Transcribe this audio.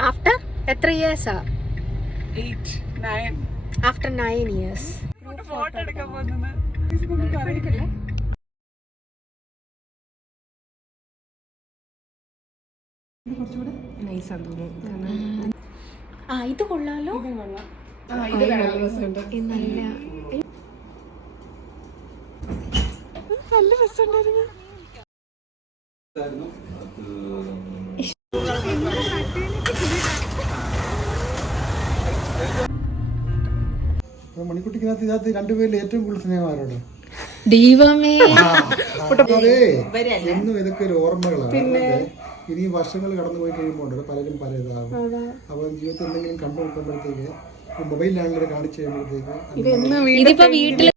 After 3 years? 8, 9. After 9 years. Photo എടുക്കാൻ ഇത് കൊള്ളാലോ. നല്ല രസമുണ്ടായിരുന്നു. മണിക്കുട്ടിക്കകത്ത് ഇതിനകത്ത് രണ്ടുപേരിൽ ഏറ്റവും കൂടുതൽ സ്നേഹമാരോട് ദൈവമേ എന്നും ഇതൊക്കെ ഒരു ഓർമ്മകളാണ്. ഇനി വർഷങ്ങൾ കടന്നു പോയി കഴിയുമ്പോൾ പലരും പല ഇതാകും. അപ്പൊ ജീവിതത്തിൽ എന്തെങ്കിലും കണ്ടുമുട്ടുമ്പോഴത്തേക്ക് മൊബൈലിലാണെങ്കിലും കാണിച്ചു കഴിയുമ്പോഴത്തേക്ക്